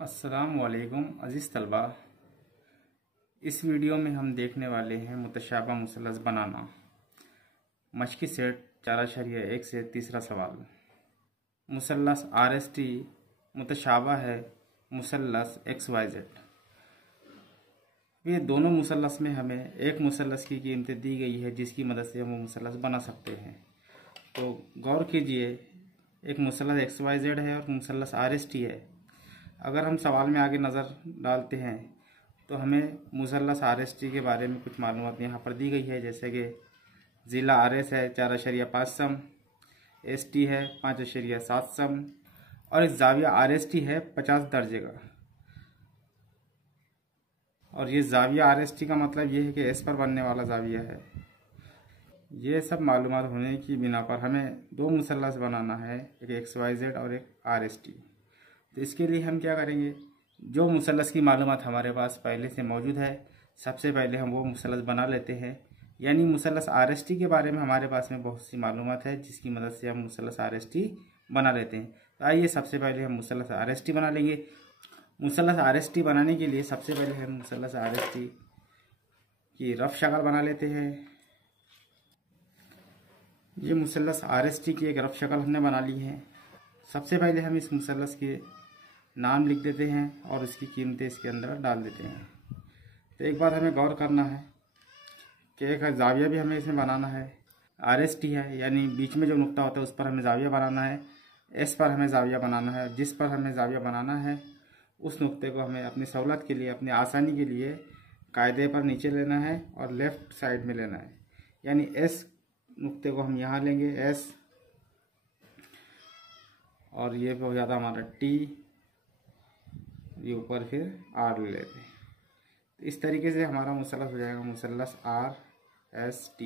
अस्सलाम वालेकुम अज़ीज़ तलबा। इस वीडियो में हम देखने वाले हैं मुतशाबा मुसल्लस बनाना। मशक़ी सेट 4.1 से तीसरा सवाल। मुसल्लस RST मुतशाबा है मुसल्लस XYZ। ये दोनों मुसल्लस में हमें एक मुसल्लस की कीमतें दी गई है जिसकी मदद से हम वो मुसल्लस बना सकते हैं। तो गौर कीजिए, एक मुसल्लस XYZ है और मुसल्लस RST है। अगर हम सवाल में आगे नज़र डालते हैं तो हमें मुसल्लस RST के बारे में कुछ मालूमात यहाँ पर दी गई है, जैसे कि ज़िला RS है 4.5 सम, ST है 5.7 सम और एक ज़ाविया RST है 50 दर्जे का। और ये ज़ाविया RST का मतलब ये है कि S पर बनने वाला ज़ाविया है। ये सब मालूमात होने की बिना पर हमें दो मुसल्लस बनाना है, एक XYZ और एक RST। तो इसके लिए हम क्या करेंगे, जो मुसल्लस की मालूमात हमारे पास पहले से मौजूद है सबसे पहले हम वो मुसल्लस बना लेते हैं। यानी मुसल्लस RST के बारे में हमारे पास में बहुत सी मालूमात है जिसकी मदद से हम मुसल्लस RST बना लेते हैं। तो आइए सबसे पहले हम मुसल्लस RST बना लेंगे। मुसल्लस RST बनाने के लिए सबसे पहले हम मुसल्लस RST की रफ शक्ल बना लेते हैं। ये मुसल्लस RST की एक रफ शक्ल हमने बना ली है। सबसे पहले हम इस मुसल्लस के नाम लिख देते हैं और उसकी कीमतें इसके अंदर डाल देते हैं। तो एक बात हमें गौर करना है कि एक ज़ाविया भी हमें इसमें बनाना है। RST है यानी बीच में जो नुक्ता होता है उस पर हमें ज़ाविया बनाना है। S पर हमें ज़ाविया बनाना है। जिस पर हमें ज़ाविया बनाना है उस नुक्ते को हमें अपनी सहूलत के लिए, अपनी आसानी के लिए कायदे पर नीचे लेना है और लेफ़्ट साइड में लेना है। यानी S नुक्ते को हम यहाँ लेंगे S, और ये हो जाता हमारा T, ये ऊपर फिर R ले लेते हैं। तो इस तरीके से हमारा मुसल्लस हो जाएगा मुसल्लस RST।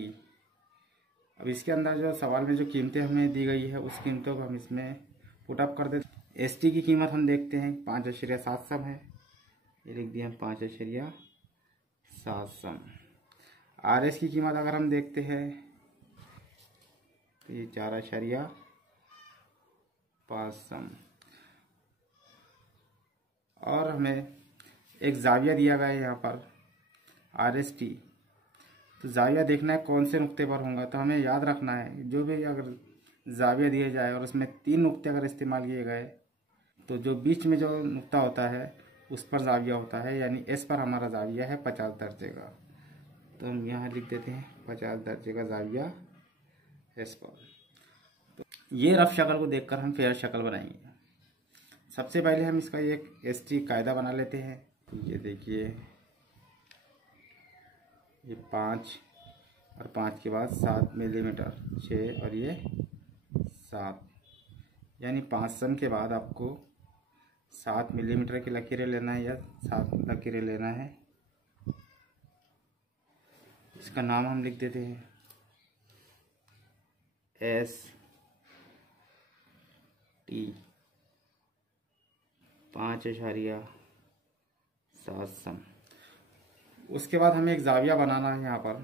अब इसके अंदर जो सवाल में जो कीमतें हमें दी गई है उस कीमतों को हम इसमें पुटअप कर देते हैं। ST की कीमत हम देखते हैं 5.7 सम है, ये लिख दिया 5.7 सम। RS की कीमत अगर हम देखते हैं तो ये 4.5 सम। और हमें एक ज़ाविया दिया गया है यहाँ पर RST। तो ज़ाविया देखना है कौन से नुक्ते पर होगा। तो हमें याद रखना है जो भी अगर ज़ाविया दिया जाए और उसमें 3 नुक्ते अगर इस्तेमाल किए गए तो जो बीच में जो नुक्ता होता है उस पर ज़ाविया होता है। यानी S पर हमारा ज़ाविया है 50 दर्जे का। तो हम यहाँ लिख देते हैं 50 दर्जे का ज़ाविया S पर। तो ये रफ शक्ल को देखकर हम फेयर शक्ल बनाएंगे। सबसे पहले हम इसका एक ST कायदा बना लेते हैं। ये देखिए, ये 5 और 5 के बाद 7 मिलीमीटर, 6 और ये 7, यानी 5 सम के बाद आपको 7 मिलीमीटर की लकीरें लेना है या 7 लकीरें लेना है। इसका नाम हम लिख देते हैं ST 5.7 सम। उसके बाद हमें एक ज़ाविया बनाना है यहाँ पर।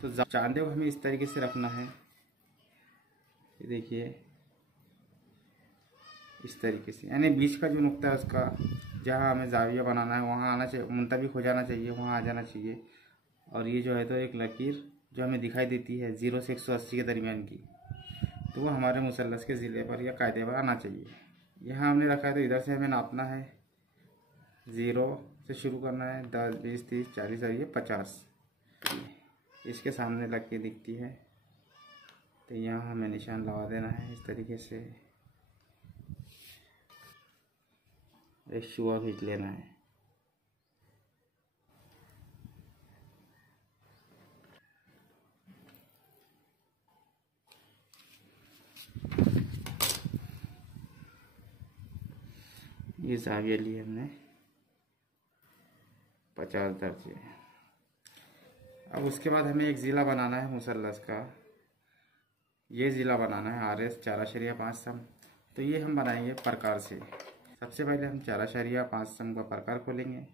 तो चांदे को हमें इस तरीके से रखना है, ये देखिए इस तरीके से। यानी बीच का जो नुक्ता है उसका जहाँ हमें ज़ाविया बनाना है वहाँ आना चाहिए, मुंतबिक हो जाना चाहिए, वहाँ आ जाना चाहिए। और ये जो है तो एक लकीर जो हमें दिखाई देती है 0 से 180 के दरमियान की, तो वो हमारे मुसल्लस के ज़िले पर या कायदे पर आना चाहिए। यहाँ हमने रखा है तो इधर से हमें नापना है, 0 से शुरू करना है, 10, 20, 30, 40 और ये 50। इसके सामने लकीर दिखती है तो यहाँ हमें निशान लगा देना है इस तरीके से। एक शुआ खींच लेना है। ये ज़ाविया लिए हमने 50 दर्जे। अब उसके बाद हमें एक ज़िला बनाना है मुसल्लस का। ये ज़िला बनाना है RS 4.5 सम। तो ये हम बनाएंगे प्रकार से। सबसे पहले हम 4.5 सम का प्रकार खोलेंगे,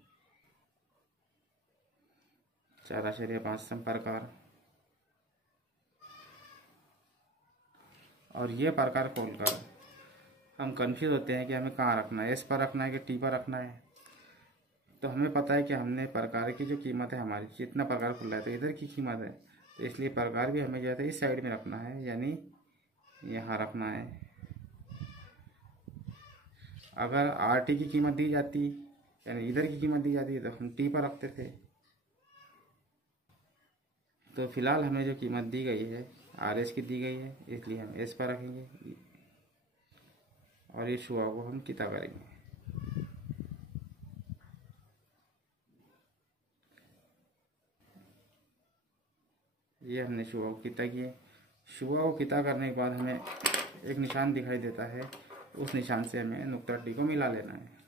4.5 सम प्रकार। और ये प्रकार खोलकर हम कंफ्यूज होते हैं कि हमें कहाँ रखना है, एस पर रखना है कि टी पर रखना है। तो हमें पता है कि हमने प्रकार की जो कीमत है हमारी, जितना प्रकार खुला है तो इधर की कीमत है, तो इसलिए प्रकार भी हमें जो है इस साइड में रखना है, यानी यहाँ रखना है। अगर आर टी की कीमत दी जाती, यानी इधर की कीमत दी जाती है, तो हम टी पर रखते थे। तो फिलहाल हमें जो कीमत दी गई है आर एस की दी गई है, इसलिए हम एस पर रखेंगे और इस शुआ को हम किता करेंगे। ये हमने शुआ को किता किया। शुआ को किता करने के बाद हमें एक निशान दिखाई देता है, उस निशान से हमें नुक्ता टी को मिला लेना है।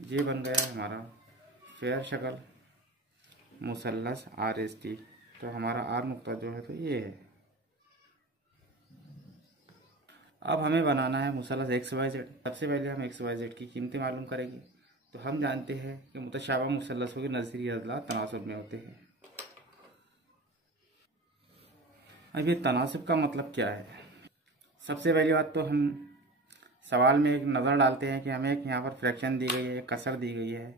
ये बन गया हमारा फेयर शक्ल मुसल्लस आर एस टी। तो हमारा आर नुक्ता जो है तो ये है। अब हमें बनाना है मुसल्लस एक्स वाई जेड। सबसे पहले हम एक्स वाई जेड की कीमतें मालूम करेंगे। तो हम जानते हैं कि मुतशाबह मुसल्लसों के नज़ीरी अज़ला तनासुब में होते हैं। अब ये तनासुब का मतलब क्या है? सबसे पहली बात तो हम सवाल में एक नज़र डालते हैं कि हमें एक यहाँ पर फ्रैक्शन दी गई है, एक कसर दी गई है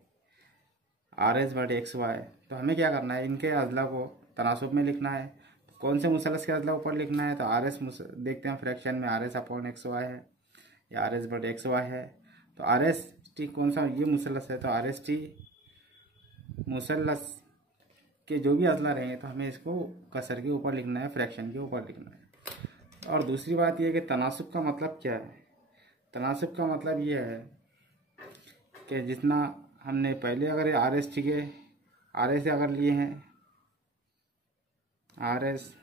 आर एस बटे एक्स वाई। तो हमें क्या करना है, इनके अज़ला को तनासुब में लिखना है। तो कौन से मुसल्लस के अज़ला ऊपर लिखना है? तो आर एस देखते हैं फ्रैक्शन में R S upon X Y है या आर एस बटे एक्स वाई है। तो आर एस टी कौन सा ये मुसल्लस है, तो आर एस टी मुसल्लस के जो भी अज़ला रहेंगे तो हमें इसको कसर के ऊपर लिखना है, फ्रैक्शन के ऊपर लिखना है। और दूसरी बात यह है कि तनासुब का मतलब क्या है? तनासुब का मतलब ये है कि जितना हमने पहले अगर आर एस टी के आर एस अगर लिए हैं आर एस,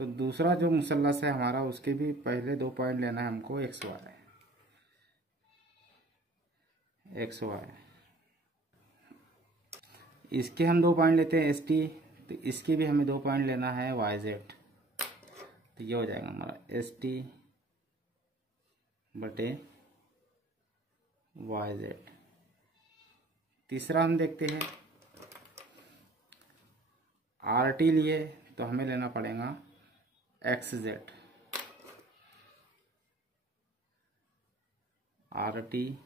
तो दूसरा जो मुसल्लस है हमारा उसके भी पहले 2 पॉइंट लेना है हमको एक्स वाई। इसके हम 2 पॉइंट लेते हैं एस टी, तो इसके भी हमें 2 पॉइंट लेना है वाई जेड। तो ये हो जाएगा हमारा एस टी बटे वाई जेड। तीसरा हम देखते हैं आर टी लिए तो हमें लेना पड़ेगा x Z. R T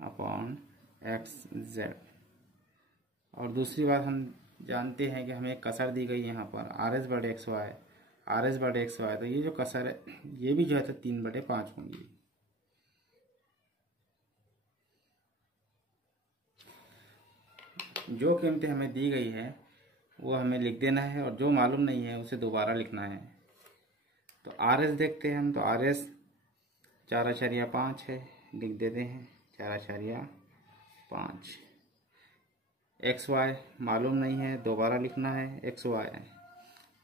upon x Z. और दूसरी बात हम जानते हैं कि हमें कसर दी गई है यहाँ पर आर एस बटे एक्स वाई, आर एस बटे एक्स वाई। तो ये जो कसर है ये भी जो है तो 3/5 होंगी। जो कीमतें हमें दी गई है वो हमें लिख देना है और जो मालूम नहीं है उसे दोबारा लिखना है। तो आर एस देखते हैं हम, तो आर एस 4.5 है, लिख देते हैं 4.5। एक्स वाई मालूम नहीं है, दोबारा लिखना है एक्स वाई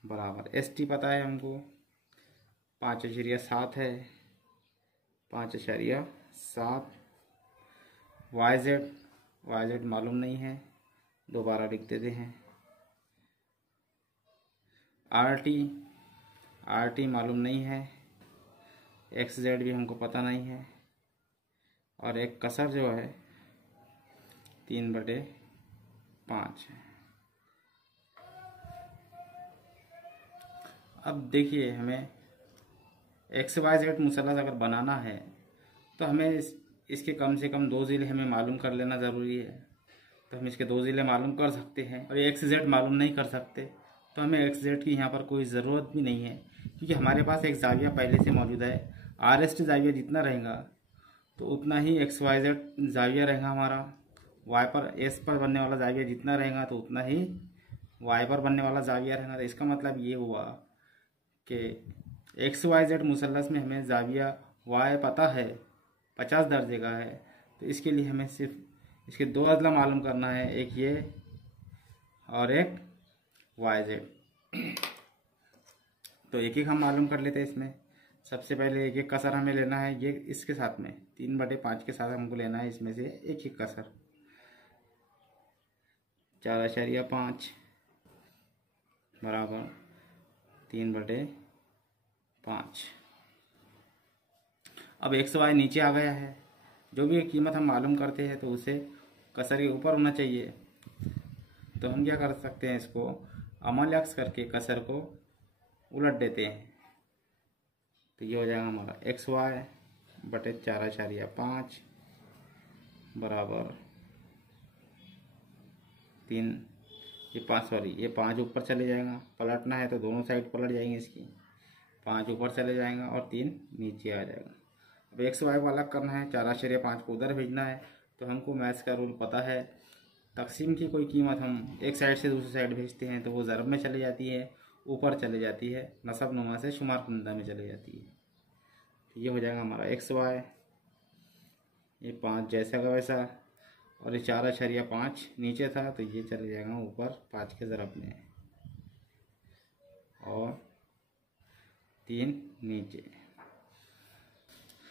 बराबर एस टी पता है हमको 5.7 है, 5.7। वाई जेड मालूम नहीं है, दोबारा लिख देते हैं। आर टी मालूम नहीं है, एक्स जेड भी हमको पता नहीं है, और एक कसर जो है 3/5 है। अब देखिए हमें एक्स वाई जेड मुसल्लस अगर बनाना है तो हमें इसके कम से कम 2 ज़िले हमें मालूम कर लेना ज़रूरी है। तो हम इसके 2 ज़िले मालूम कर सकते हैं और एक्स जेड मालूम नहीं कर सकते, तो हमें एक्स जेड की यहाँ पर कोई ज़रूरत भी नहीं है, क्योंकि हमारे पास एक जाविया पहले से मौजूद है। आर एस टी जाविया जितना रहेगा तो उतना ही एक्स वाई जेड जाविया रहेगा हमारा। वाई पर एस पर बनने वाला जाविया जितना रहेगा तो उतना ही वाई पर बनने वाला जाविया रहेगा। तो इसका मतलब ये हुआ कि एक्स वाई जेड मुसल्लस में हमें जाविया वाई पता है 50 दर्जे का है, तो इसके लिए हमें सिर्फ इसके 2 अदला मालूम करना है, एक ये और एक वाई जेड। तो एक हम मालूम कर लेते हैं इसमें। सबसे पहले एक कसर हमें लेना है, ये इसके साथ में 3/5 के साथ हमको लेना है, इसमें से एक कसर 4.5 बराबर 3/5। अब एक्स वाई नीचे आ गया है, जो भी कीमत हम मालूम करते हैं तो उसे कसर के ऊपर होना चाहिए। तो हम क्या कर सकते हैं, इसको अमल अक्स करके कसर को उलट देते हैं तो ये हो जाएगा हमारा एक्स वाई बटे 4.5 बराबर 3। ये 5 ऊपर चले जाएगा, पलटना है तो दोनों साइड पलट जाएंगे इसकी, 5 ऊपर चले जाएगा और 3 नीचे आ जाएगा। अब एक्स वाई को अलग करना है, 4.5 को उधर भेजना है, तो हमको मैथ्स का रूल पता है, तकसीम की कोई कीमत हम एक साइड से दूसरी साइड भेजते हैं तो वो ज़रब में चली जाती है, ऊपर चले जाती है, नसब नुमा से शुमार कुंदा में चली जाती है। तो ये हो जाएगा हमारा एक्स वाई, ये 5 जैसा का वैसा, और ये 4.5 नीचे था तो ये चले जाएगा ऊपर 5 के ज़रब में, और 3 नीचे।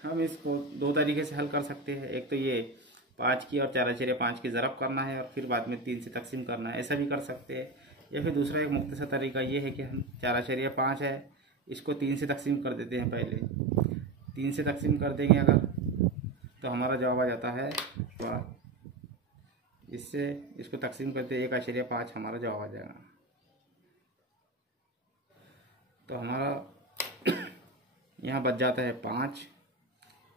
हम इसको दो तरीके से हल कर सकते हैं, एक तो ये 5 की और 4.5 की ज़रब करना है और फिर बाद में 3 से तकसीम करना है, ऐसा भी कर सकते हैं। या फिर दूसरा एक मुख्तसर तरीका ये है कि हम 4.5 है, इसको 3 से तकसीम कर देते हैं। पहले 3 से तकसीम कर देंगे अगर, तो हमारा जवाब आ जाता है, इससे इसको तकसीम करते 1.5 हमारा जवाब आ जाएगा। तो हमारा यहाँ बच जाता है 5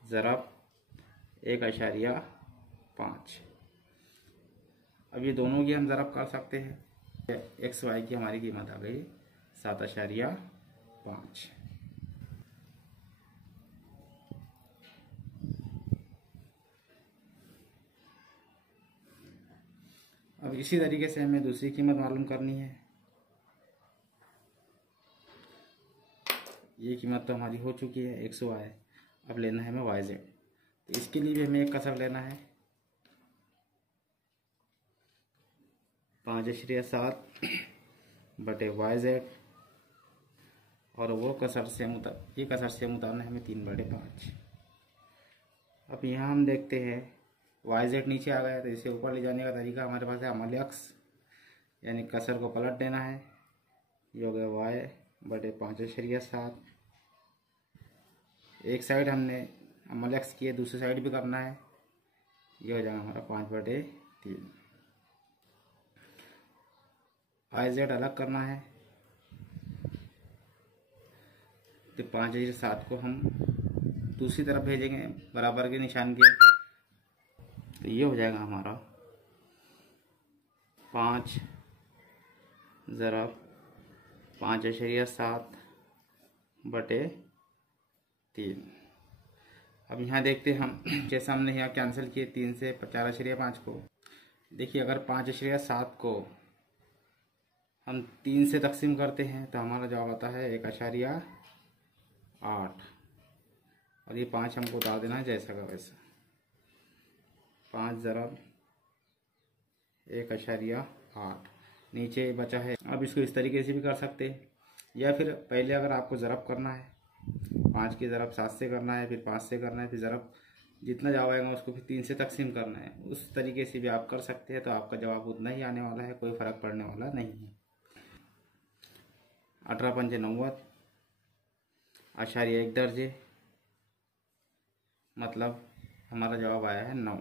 ज़रब 1.5। अब ये दोनों की हम ज़रब कर सकते हैं, एक्स वाई की हमारी कीमत आ गई 7.5। अब इसी तरीके से हमें दूसरी कीमत मालूम करनी है। ये कीमत तो हमारी हो चुकी है एक्स वाई, अब लेना है हमें वाई जेड। तो इसके लिए भी हमें एक कसर लेना है, 5.7 बटे वाई जेड, और वो कसर से ये कसर से उतारना है हमें 3/5। अब यहाँ हम देखते हैं वाई जेड नीचे आ गया, तो इसे ऊपर ले जाने का तरीका हमारे पास है अमल अक्स, यानी कसर को पलट देना है। ये हो गया वाई बटे 5.7, एक साइड हमने अमल अक्स किए, दूसरी साइड भी करना है। ये हो जाएगा हमारा 5/3। वाई जेड अलग करना है, तो 5.7 को हम दूसरी तरफ भेजेंगे बराबर के निशान के, तो ये हो जाएगा हमारा 5 ज़रब 5.7 बटे 3। अब यहाँ देखते हैं हम, जैसा हमने यहाँ कैंसिल किए 3 से 4.5 को, देखिए अगर 5.7 को हम 3 से तकसीम करते हैं तो हमारा जवाब आता है 1.8, और ये 5 हमको उतार देना है जैसा का वैसा, 5 ज़रब 1.8 नीचे बचा है। अब इसको इस तरीके से भी कर सकते हैं, या फिर पहले अगर आपको ज़रब करना है 5 की ज़रब 7 से करना है, फिर 5 से करना है, फिर ज़रब जितना जवाब आएगा उसको फिर 3 से तकसीम करना है, उस तरीके से भी आप कर सकते हैं। तो आपका जवाब उतना ही आने वाला है, कोई फ़र्क पड़ने वाला नहीं है। 18×90 दर्जे, मतलब हमारा जवाब आया है 9।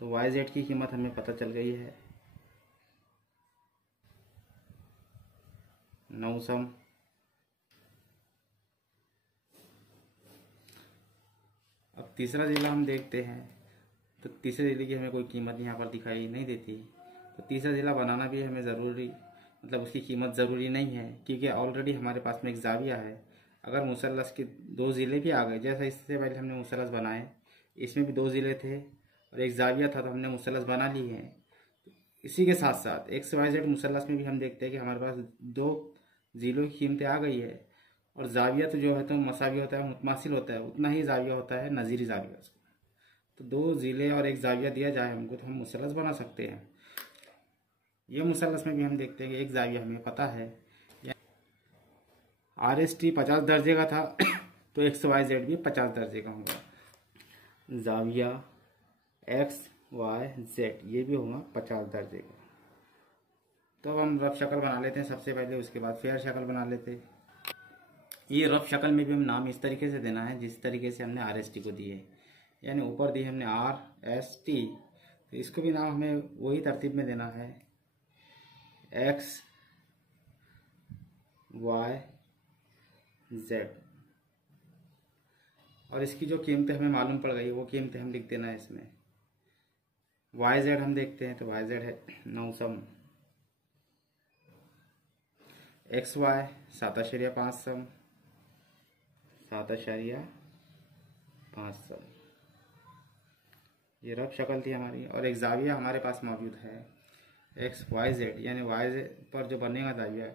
तो वाई जेड की कीमत हमें पता चल गई है 9 सम। अब तीसरा ज़िला हम देखते हैं, तो तीसरे ज़िले की हमें कोई कीमत यहाँ पर दिखाई नहीं देती, तो तीसरा ज़िला बनाना भी हमें ज़रूरी, मतलब उसकी कीमत ज़रूरी नहीं है, क्योंकि ऑलरेडी हमारे पास में एक ज़ाविया है। अगर मुसल्लस के 2 ज़िले भी आ गए, जैसा इससे पहले हमने मुसल्लस बनाए, इसमें भी 2 ज़िले थे और एक ज़ाविया था, तो हमने मुसल्लस बना ली है। इसी के साथ साथ एक्स वाई जेड मुसल्लस में भी हम देखते हैं कि हमारे पास 2 ज़िलों की कीमतें आ गई है, और ज़ाविया तो जो है तो मसावी होता है, मुतमासिल होता है, उतना ही ज़ाविया होता है नज़ीरी ज़ाविया उसको। तो 2 ज़िले और एक ज़ाविया दिया जाए हमको तो हम मुसल्लस बना सकते हैं। ये मुसल्लस में भी हम देखते हैं कि एक ज़ाविया हमें पता है, RST 50 दर्जे का था तो एक्स वाई जेड भी 50 दर्जे का होगा। ज़ाविया एक्स वाई जेड ये भी होगा 50 दर्जे का। तो अब हम रफ शक्ल बना लेते हैं सबसे पहले, उसके बाद फेयर शक्ल बना लेते हैं। ये रफ शक्ल में भी हम नाम इस तरीके से देना है जिस तरीके से हमने RST को दिए, यानी ऊपर दी हमने RST, तो इसको भी नाम हमें वही तरतीब में देना है, एक्स वाई जेड। और इसकी जो कीमतें हमें मालूम पड़ गई वो कीमतें हम लिख देना है इसमें। वाई जेड हम देखते हैं तो वाई जेड है 9 सम, एक्स वाई 7.5 सम, 7.5 सम। ये रफ शक्ल थी हमारी। और एक जाविया हमारे पास मौजूद है एक्स वाई जेड, यानी वाई जेड पर जो बनेगा जाविया,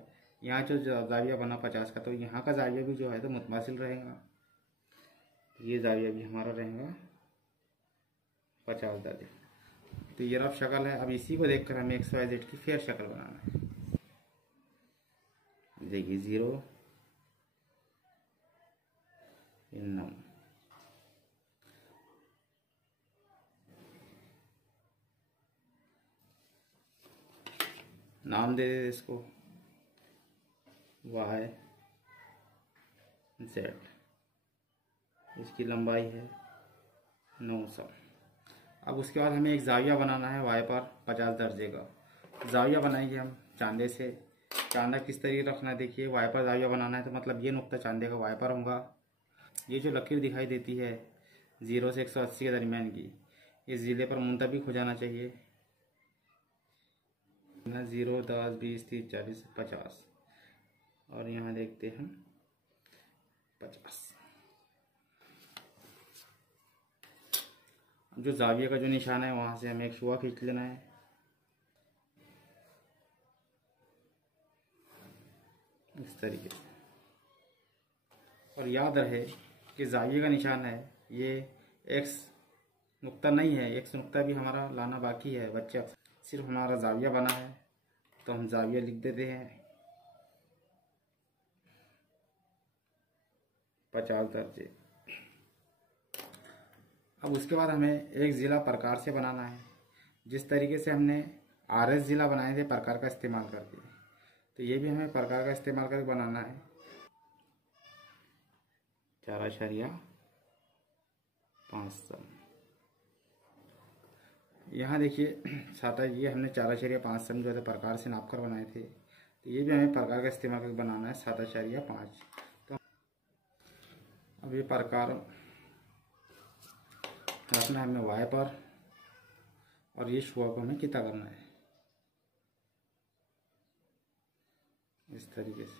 यहाँ जो जाविया बना 50 का, तो यहाँ का जाविया भी जो है तो मुतमासिल रहेगा। ये जाविया भी हमारा रहेगा 50 दर्जे। तो ये रफ शक्ल है। अब इसी को देखकर हमें एक्स वाई जेड की फेयर शक्ल बनाना है। देखिए 0 9, नाम दे दे इसको वाई जेड। इसकी लंबाई है 9 सम। अब उसके बाद हमें एक जाविया बनाना है वाई पर 50 दर्जे का। जाविया बनाएंगे हम चांदे से। चांदा किस तरीके रखना है, देखिए वाई पर जाविया बनाना है तो मतलब ये नुक्ता चांदे का वाई पर होगा। ये जो लकीर दिखाई देती है 0 से 180 के दरमियान की, इस ज़िले पर मुंतबिक हो जाना चाहिए ना। 0 10 20 30 40 50, और यहाँ देखते हैं 50। जो जाविया का जो निशान है वहाँ से हमें एक शुआ खींच लेना है। इस तरीके से। और याद रहे कि जाविया का निशान है ये एक्स नुक्ता नहीं है, एक्स नुक्ता भी हमारा लाना बाकी है बच्चे। सिर्फ हमारा जाविया बना है तो हम जाविया लिख देते हैं 50 दर्जे। अब उसके बाद हमें एक ज़िला प्रकार से बनाना है। जिस तरीके से हमने RS ज़िला बनाए थे प्रकार का इस्तेमाल करके, तो ये भी हमें प्रकार का इस्तेमाल करके बनाना है 4.5 सम। यहाँ देखिए ये हमने 4.5 सम जो है प्रकार से नाप कर बनाए थे, तो ये भी हमें प्रकार का इस्तेमाल करके बनाना है 7.5। तो अब ये प्रकार रखना है हमें वाई पर, और ये शुआ को हमें कितना करना है इस तरीके से।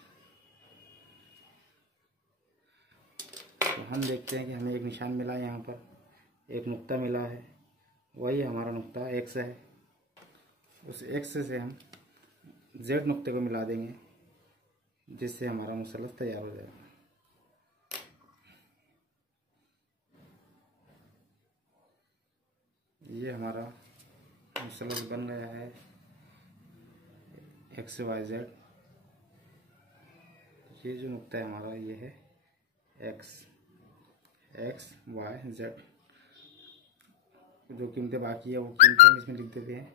तो हम देखते हैं कि हमें एक निशान मिला है, यहाँ पर एक नुक्ता मिला है, वही हमारा नुक्ता एक्स है। उस एक्स से हम जेड नुक्ते को मिला देंगे, जिससे हमारा मुसल्लस तैयार हो जाएगा। ये हमारा मुसल्लस बन गया है एक्स वाई जेड। ये जो नुक्ता है हमारा ये है एक्स वाई जेड। जो कीमतें बाकी है वो कीमतें हम इसमें लिख देते हैं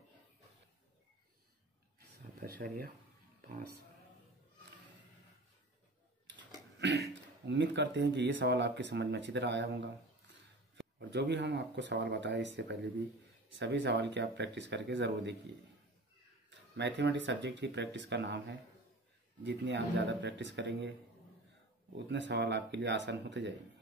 7.5। उम्मीद करते हैं कि ये सवाल आपके समझ में अच्छी तरह आया होगा। और जो भी हम आपको सवाल बताए इससे पहले भी सभी सवाल की आप प्रैक्टिस करके ज़रूर देखिए। मैथमेटिक्स सब्जेक्ट ही प्रैक्टिस का नाम है। जितनी आप ज़्यादा प्रैक्टिस करेंगे उतने सवाल आपके लिए आसान होते जाएंगे।